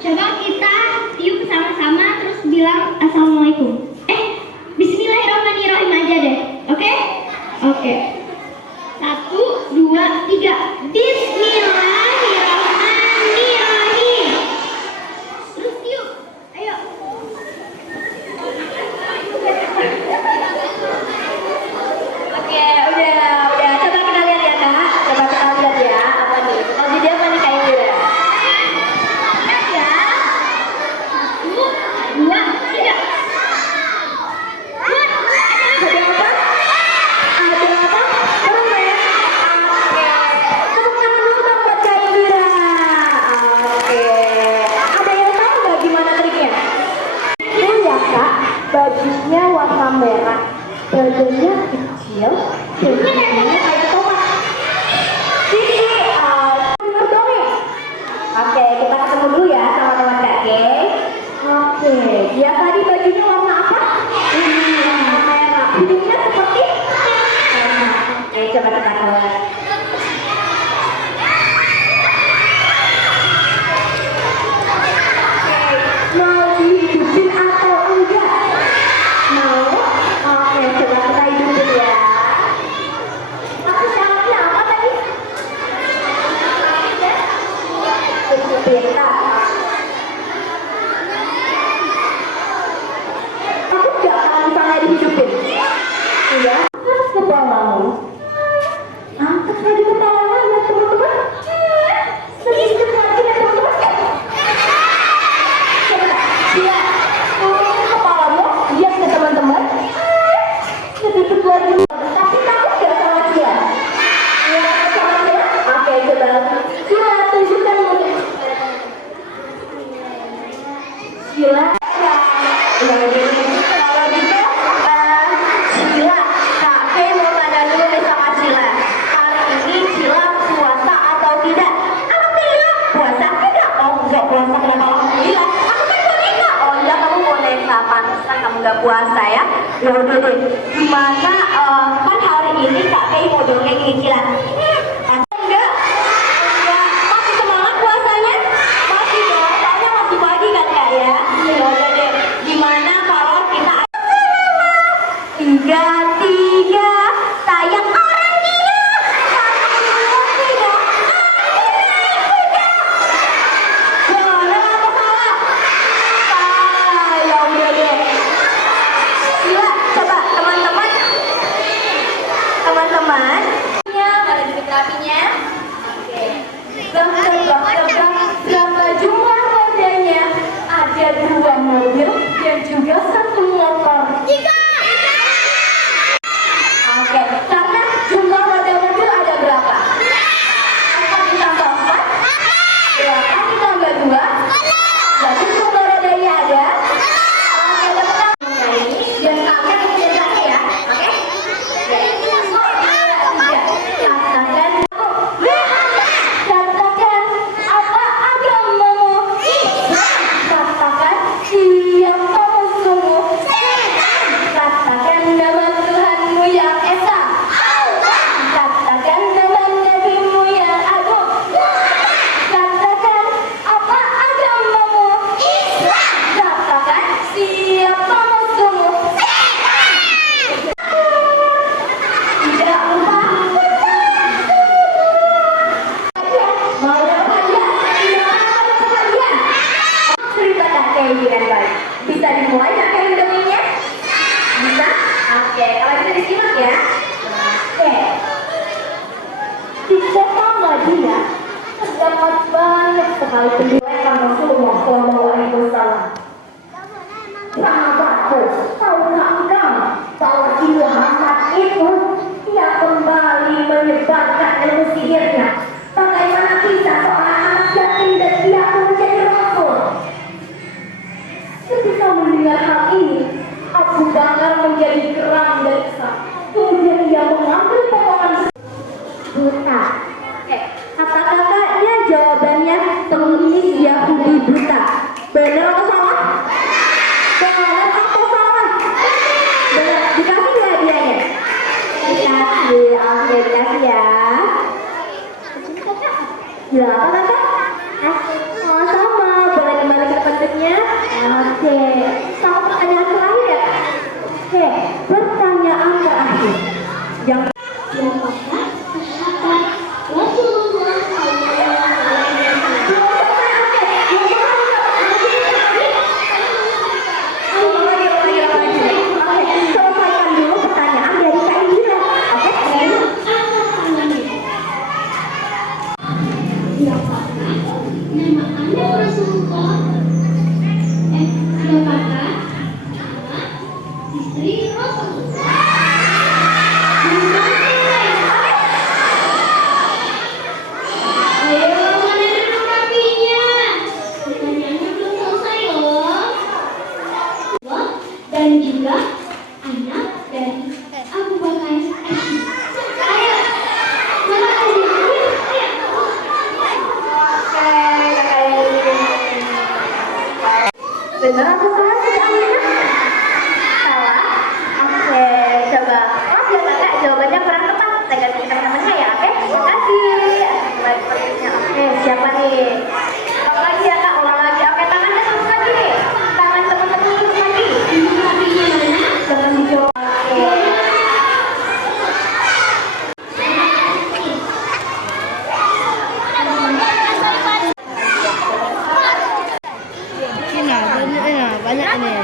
Coba kita tiup sama-sama terus bilang assalamualaikum. Bismillahirrahmanirrahim aja deh. Oke? Oke. 1, 2, 3. Bismillahirrahmanirrahim. Terus tiup. Ayo. Oke, udah. Coba kita lihat ya, Kak. Coba kita lihat ya. Apa nih? Mau jadi apa nih Kak Indira? Lihat ya. 1, 2, 3. Ada apa? Ada apa? Permen. Oke. Tepuk tangan dulu dong buat Kak Indira. Oke. Ada yang tahu nggak gimana triknya? Ini ya Kak, bajunya warna merah, badannya kecil, bajunya kayak tomat. Jadi, bener dong nih. Oke, kita ketemu dulu ya sama teman Kak Kay. Oke, dia tadi bajunya warna apa? Warna merah. Hidungnya seperti? Oke, coba kita lihat. Mau dihidupin atau enggak? Mau? Oke, coba kita hidupin ya. Tapi syaratnya apa tadi? Hidupin, tak? Aku enggak kalau misalnya dihidupin. Iya, terus kepalamu. Angkat lagi kepalamu ya teman-teman. Sedikit lagi ya teman-teman. Iya, turunin kepalamu, lihat ya teman-teman. Sedikit lagi. Tapi takut gak sama dia? Iya, sama dia? Oke, coba. Sila, tunjukkan mungkin. Sila. Kalau gitu, Sila, Kak Kay mau tanya dulu nih sama Sila. Hari ini Sila puasa atau tidak? Alhamdulillah. Puasa tidak? Oh, enggak puasa kenapa? Alhamdulillah. Aku kan boneka. Oh iya, kamu boneka. Pantesan kamu nggak puasa ya? Ya udah deh. Gimana? Kan hari ini Kak Kay mau dongengin Sila. Enggak. Masih semangat puasanya? Masih dong. Soalnya masih pagi kan Kak ya? Ya udah deh. Gimana kalau kita 3, sayang orang gila. 1, 2, 3. Bener apa salah? Salah. Ya udah deh. Sila, coba teman-teman. Mana duit rapinya? Oke. Tebak-tebak berapa jumlah rodanya? Ada 2 mobil dan juga 1 motor. 3. Oke, karena jumlah roda mobil ada berapa? 4 ditambah 4? Berapa ditambah 2? Berarti jumlah rodanya ada? Oke, dapat dan kakek kerjanya ya, oke? Katakan apa agamamu? Katakan siapa musuhmu? Katakan nama Tuhanmu yang esa. Katakan nama Nabimu yang agung. Katakan apa agamamu? Katakan siapa musuhmu? Tidak lupa. Mau dapat hadiah? Tidak dapat hadiah. Cerita Kak Kay dengan baik. Bisa dimulai Kak Kay dongengnya? Bisa? Oke, kalau bisa disimak ya. Oke. Di kota Madinah terdapat banyak sekali pendidikan Rasulullah SAW. Sahabatku, tahukah engkau bahwa di Muhammad itu ia kembali menyebarkan ilmu sihirnya? Bagaimana kisah seorang anak yatim dan dia pun menjadi rasul? Ketika mendengar hal ini, Abu Bakar menjadi geram dan kesal. Kemudian ia mengambil potongan buta. Kata kakaknya jawabannya, tunggu ini Anda Rasulullah? Siapakah nama istri Rasulullah? Ayo, mana dulu rapinya? Pertanyaannya belum selesai loh. Dan juga anak dari Abu Bakar As-Siddiq. Ayo, mana aja? Ayo. Oke, kakak ini. Bener atau salah sih Aminah? Salah. Oke, coba. Mas ya kakak, jawabannya kurang tepat. Saya ganti teman-temannya ya, oke? Makasih. Baik, sepertinya. Oke, siapa nih? Ulang lagi ya kak, ulang lagi. Oke, tangannya terus lagi nih. Tangan teman-teman terus lagi. Rapinya mana? Jangan dijawab. Oke. Cina, banyak ini.